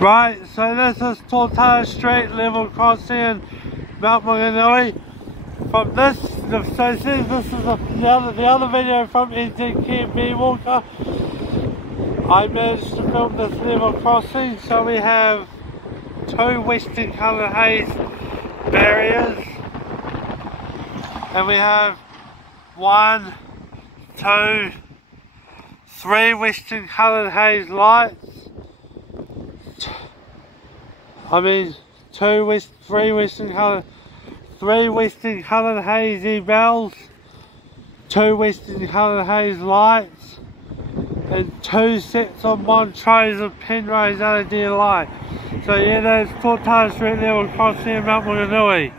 Right, so this is Totara Street level crossing in Mount Maunganui. From this, so see, this is the other video from NTKB Walker. I managed to film this level crossing, so we have two western coloured haze barriers, and we have 1, 2, 3 western coloured haze lights. Three western coloured hazy bells, 2 western coloured haze lights, and 2 sets of Montrose of Penrose LED light. So yeah, that's Totara Street level crossing in Mount Maunganui.